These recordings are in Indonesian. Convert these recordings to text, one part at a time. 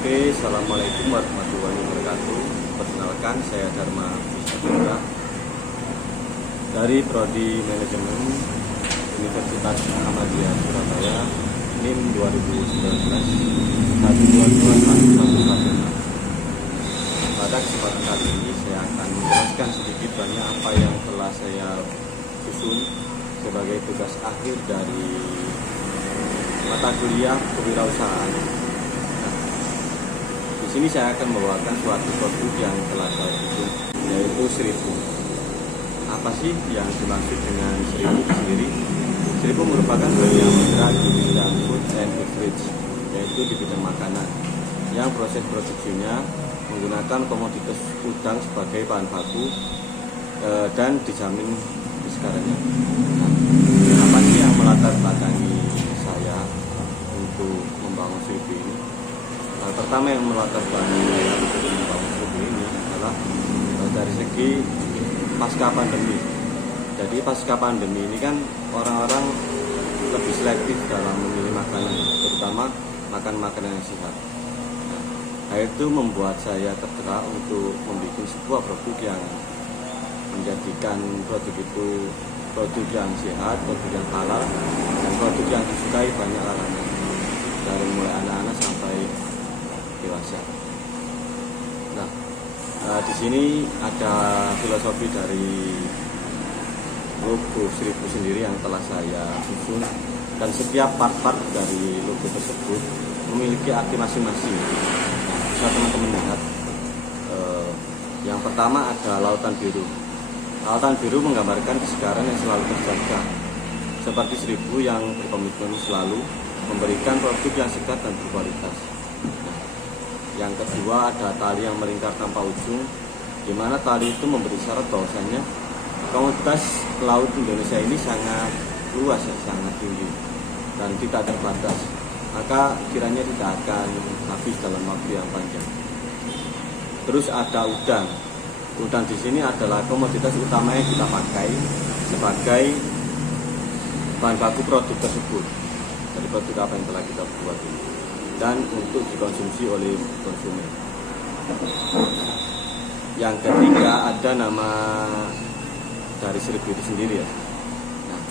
Oke, Assalamualaikum warahmatullahi wabarakatuh. Perkenalkan, saya Dharma Wisnuputra dari Prodi Manajemen Universitas Ahmadiyah Surabaya, NIM 2019 1221116. Pada kesempatan kali ini saya akan menjelaskan sedikit banyak apa yang telah saya susun sebagai tugas akhir dari mata kuliah kewirausahaan. Di sini saya akan membawakan suatu produk yang telah saya susun, yaitu seribu. Apa sih yang dimaksud dengan seribu sendiri? Seribu merupakan brand yang bergerak di bidang food and beverage, yaitu di bidang makanan, yang proses produksinya menggunakan komoditas udang sebagai bahan baku dan dijamin kesegarannya. Apa sih yang melatar belakangi saya untuk membangun seribu ini? Pertama yang melatar belakangi saya untuk membangun seribu ini adalah dari segi pasca pandemi. Jadi pasca pandemi ini kan orang-orang lebih selektif dalam memilih makanan, terutama makan makanan yang sehat. Nah, itu membuat saya tergerak untuk membuat sebuah produk yang menjadikan produk itu produk yang sehat, produk yang halal, dan produk yang disukai banyak kalangan, dari mulai anak-anak sampai dewasa. Nah, di sini ada filosofi dari logo seribu sendiri yang telah saya susun, dan setiap part-part dari logo tersebut memiliki arti masing-masing. Bisa teman-teman lihat. Yang pertama ada lautan biru. Lautan biru menggambarkan kesegaran yang selalu terjaga, seperti seribu yang berkomitmen selalu memberikan produk yang segar dan berkualitas. Yang kedua ada tali yang melingkar tanpa ujung, di mana tali itu memberi syarat bahwasanya komoditas laut Indonesia ini sangat luas, sangat tinggi dan tidak terbatas, maka kiranya tidak akan habis dalam waktu yang panjang. Terus ada udang. Udang di sini adalah komoditas utama yang kita pakai sebagai bahan baku produk tersebut, dari produk apa yang telah kita buat ini, dan untuk dikonsumsi oleh konsumen. Yang ketiga ada nama dari seribu itu sendiri ya. Nah,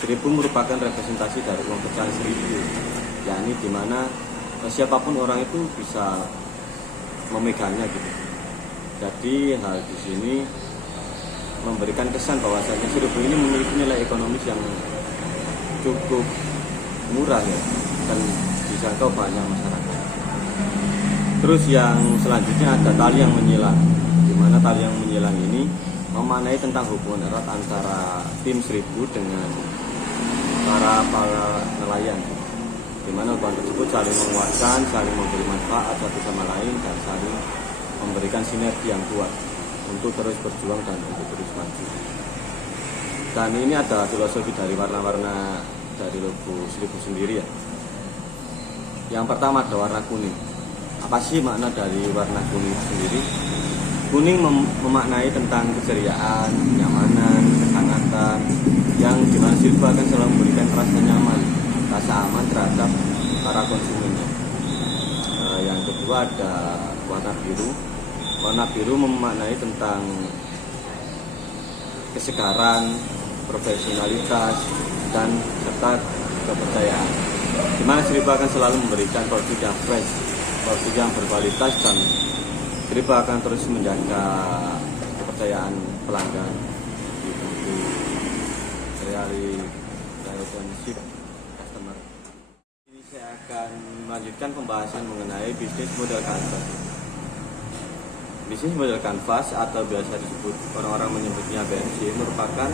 seribu merupakan representasi dari uang pecahan seribu, yakni dimana siapapun orang itu bisa memegangnya gitu. Jadi hal di sini memberikan kesan bahwasanya seribu ini memiliki nilai ekonomis yang cukup murah ya, dan dijangkau banyak masyarakat. Terus yang selanjutnya ada tali yang menyilang, di mana tali yang menyilang ini memaknai tentang hubungan erat antara tim seribu dengan para nelayan, di mana hubungan tersebut saling menguatkan, saling memberi manfaat satu sama lain, dan saling memberikan sinergi yang kuat untuk terus berjuang dan untuk terus maju. Dan ini ada filosofi dari warna-warna dari logo seribu sendiri ya. Yang pertama ada warna kuning. Apa sih makna dari warna kuning sendiri? Kuning memaknai tentang keceriaan, kenyamanan, kehangatan, yang dimana seribu akan selalu memberikan rasa nyaman, rasa aman terhadap para konsumennya. Yang kedua ada warna biru. Warna biru memaknai tentang kesegaran, profesionalitas, dan serta kepercayaan, di mana seribu akan selalu memberikan produk yang fresh, produk yang berkualitas, dan seribu akan terus menjaga kepercayaan pelanggan untuk relationship customer. Ini saya akan melanjutkan pembahasan mengenai bisnis model kanvas. Bisnis model kanvas atau biasa disebut orang-orang menyebutnya BMC merupakan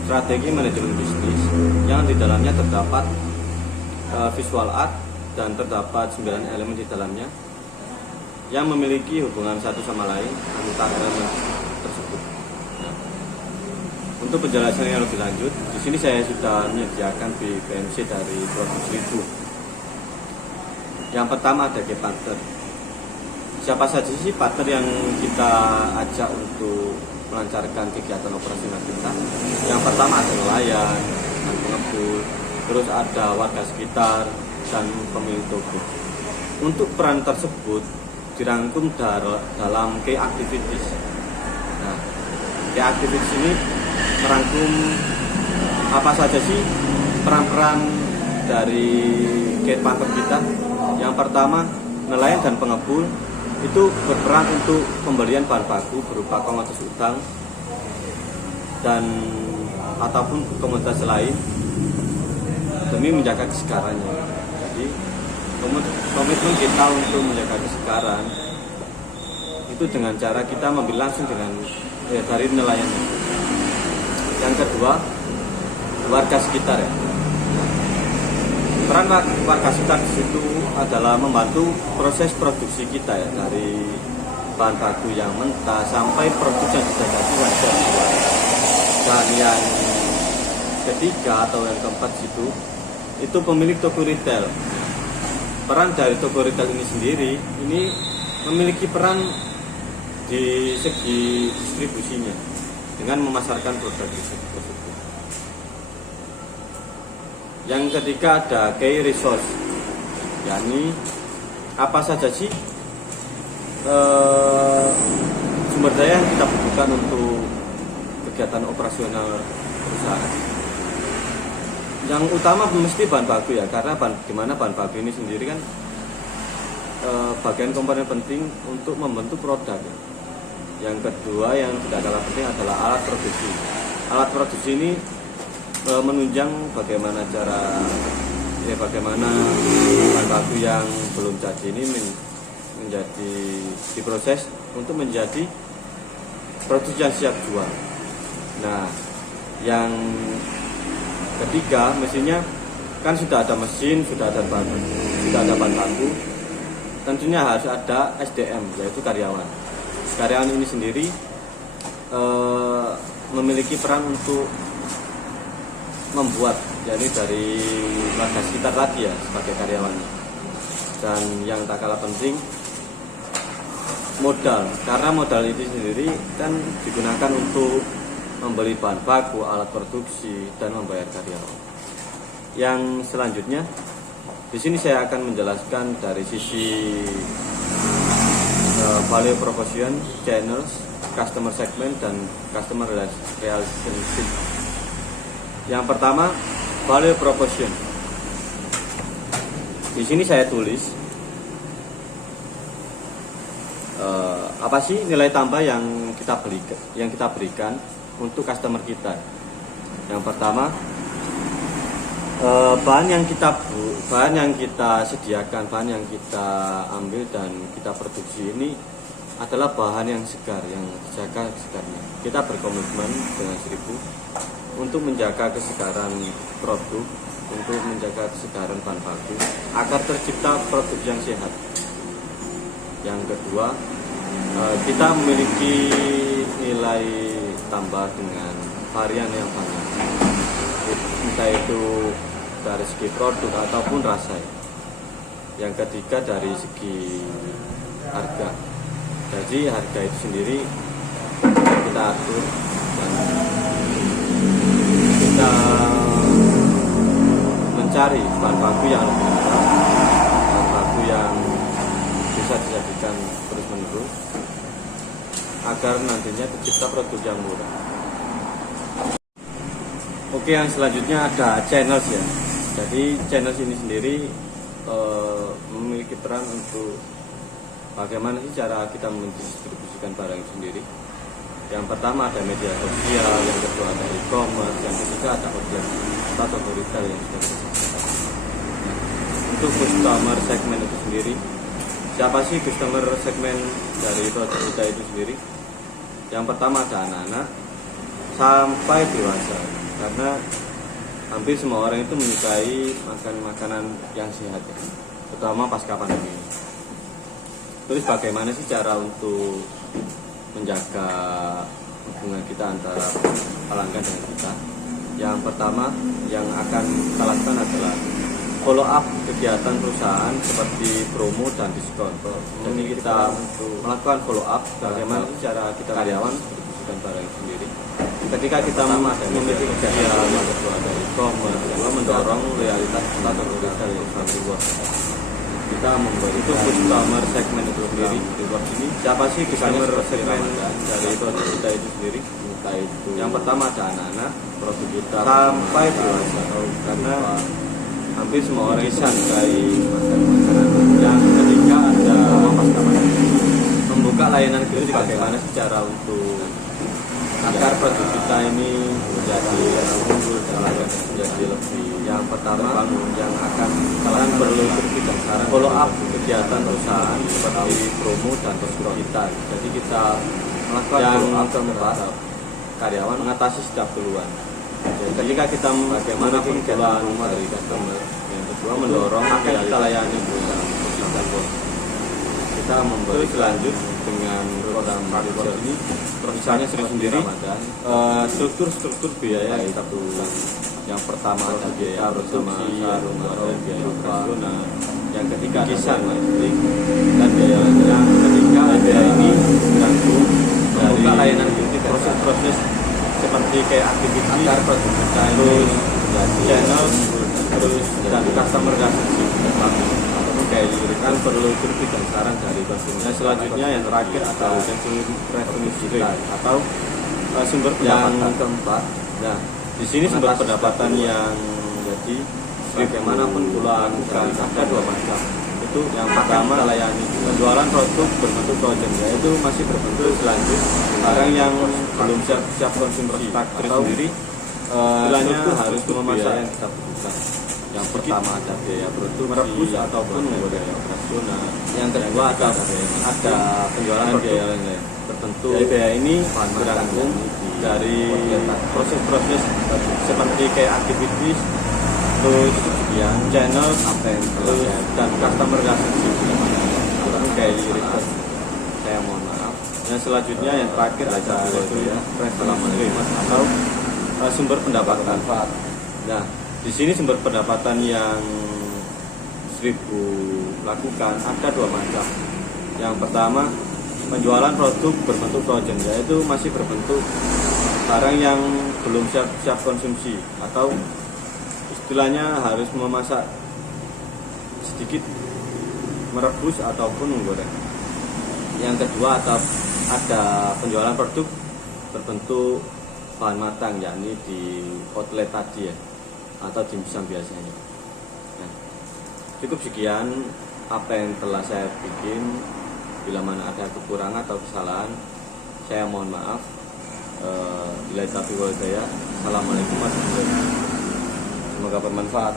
strategi manajemen bisnis yang di dalamnya terdapat visual art dan terdapat 9 elemen di dalamnya yang memiliki hubungan satu sama lain antar elemen tersebut. Nah, untuk penjelasan yang lebih lanjut, di sini saya sudah menyediakan BMC dari produk seribu. Yang pertama ada key partner. Siapa saja sih partner yang kita ajak untuk melancarkan kegiatan operasional kita? Yang pertama ada nelayan, dan pengepul, terus ada warga sekitar, dan pemilik toko. untuk peran tersebut dirangkum dalam key activities. Nah, key activities ini merangkum apa saja sih peran-peran dari key partner kita. Yang pertama, nelayan dan pengepul itu berperan untuk pembelian bahan baku berupa komoditas utang dan ataupun komoditas lain demi menjaga kesegarannya. Jadi komitmen kita untuk menjaga kesegaran itu dengan cara kita mengambil langsung dari nelayan. Yang kedua, warga sekitar ya. Peran warga sekitar di situ adalah membantu proses produksi kita ya, dari bahan baku yang mentah sampai produk yang sudah jadi wajar. Dan yang ketiga atau yang keempat itu pemilik toko retail. Peran dari toko retail ini sendiri ini memiliki peran di segi distribusinya dengan memasarkan produk tersebut. Yang ketiga ada key resource, yakni apa saja sih sumber daya yang kita butuhkan untuk kegiatan operasional perusahaan. Yang utama mesti bahan baku ya, karena gimana bahan baku ini sendiri kan bagian komponen penting untuk membentuk produk ya. Yang kedua yang tidak kalah penting adalah alat produksi. Alat produksi ini menunjang bagaimana bahan baku yang belum jadi ini menjadi diproses untuk menjadi produk yang siap jual. Nah, yang ketiga mesinnya kan sudah ada mesin, sudah ada bahan baku. Tentunya harus ada SDM, yaitu karyawan. Karyawan ini sendiri memiliki peran untuk membuat, jadi dari warga sekitar tadi ya sebagai karyawannya. Dan yang tak kalah penting, modal, karena modal itu sendiri kan digunakan untuk membeli bahan baku, alat produksi, dan membayar karyawan. Yang selanjutnya, di sini saya akan menjelaskan dari sisi value proposition, channels, customer segment, dan customer relationship. Yang pertama, value proposition. Di sini saya tulis apa sih nilai tambah yang kita berikan untuk customer kita. Yang pertama, bahan yang kita sediakan, bahan yang kita ambil dan kita produksi ini adalah bahan yang segar, yang dijaga kesegarannya. Kita berkomitmen dengan Seribu untuk menjaga kesegaran produk, untuk menjaga kesegaran bahan baku agar tercipta produk yang sehat. Yang kedua, kita memiliki nilai tambah dengan varian yang banyak, entah itu dari segi produk ataupun rasa. Yang ketiga dari segi harga. Jadi harga itu sendiri kita atur dan kita mencari bahan baku yang lebih murah, bahan baku yang bisa dijadikan terus menerus agar nantinya tercipta produk yang murah. Oke, yang selanjutnya ada channels ya. Jadi channels ini sendiri memiliki peran untuk bagaimana sih cara kita mendistribusikan barang itu sendiri. Yang pertama ada media sosial, yang kedua ada e-commerce, yang ketiga ada objek atau retail yang sudah disebutkan. Untuk customer segment itu sendiri, siapa sih customer segmen dari produk kita itu sendiri? Yang pertama ada anak-anak sampai dewasa, karena hampir semua orang itu menyukai makan makanan yang sehat ya, terutama pasca pandemi. Terus bagaimana sih cara untuk menjaga hubungan kita antara pelanggan dengan kita? Yang pertama yang akan kita lakukan adalah follow up kegiatan perusahaan seperti promo dan diskon. Jadi kita melakukan follow up bagaimana cara kita karyawan distribusikan barang itu sendiri. Ketika kita memiliki kegiatan yang kedua dari e-commerce, kedua mendorong loyalitas atau retail yang lebih luas. kita membuat itu customer segmen itu sendiri di luar sini. Siapa sih customer segmen dari produk kita itu sendiri? Entah itu yang pertama ada anak-anak, produk kita sampai dewasa, karena hampir semua orang itu menyukai masyarakat. Yang ketiga ada membuka layanan kritis, bagaimana cara untuk agar produk kita ini menjadi unggul dan menjadi lebih. Yang pertama yang akan kalian perlu berikan saran follow up kegiatan perusahaan seperti promo dan prospek kita. Jadi kita melakukan yang keempat, karyawan mengatasi setiap keluhan. Jadi ketika kita bagaimanapun keluhan dari customer, yang kedua mendorong agar kita layani perusahaan. Kita memberi lanjut dengan program kerja ini, misalnya sendiri struktur biaya itu yang pertama ada biaya produksi, biaya operasional, yang ketiga kisaran listrik, dan biaya yang ketiga biaya ini tergantung dari layanan proses seperti kayak aktivitas agar produk kita terus channel terus dan customer relationship kayak kan perlu kritik dan saran dari konsumen. Selanjutnya yang terakhir atau revenue stream atau sumber pendapatan. Yang keempat, nah di sini sumber pendapatan yang jadi bagaimanapun pula ada dua macam. Itu yang pertama layani penjualan produk berbentuk frozen, yaitu masih berbentuk selanjut barang yang belum siap konsumsi atau sendiri istilahnya harus memasak yang kita butuhkan. Yang pertama ada biaya produksi, merebus ataupun biaya operasional. Yang kedua ada penjualan biaya lain-lain tertentu. Biaya ini bergantung dari proses-proses seperti kayak aktivitas, terus yang channel, terus dan customer relationship. Kayak request. Saya mohon maaf. Yang selanjutnya yang terakhir ada revenue atau sumber pendapatan. Nah, di sini sumber pendapatan yang Seribu lakukan ada dua macam. Yang pertama penjualan produk berbentuk frozen, yaitu masih berbentuk barang yang belum siap konsumsi atau istilahnya harus memasak sedikit, merebus ataupun menggoreng. Yang kedua ada penjualan produk berbentuk bahan matang, yakni di outlet tadi ya, atau dimsum biasanya. Nah, cukup sekian apa yang telah saya bikin. Bila mana ada kekurangan atau kesalahan, saya mohon maaf. Bila taufiq wal hidayah. Assalamualaikum warahmatullahi wabarakatuh. Semoga bermanfaat.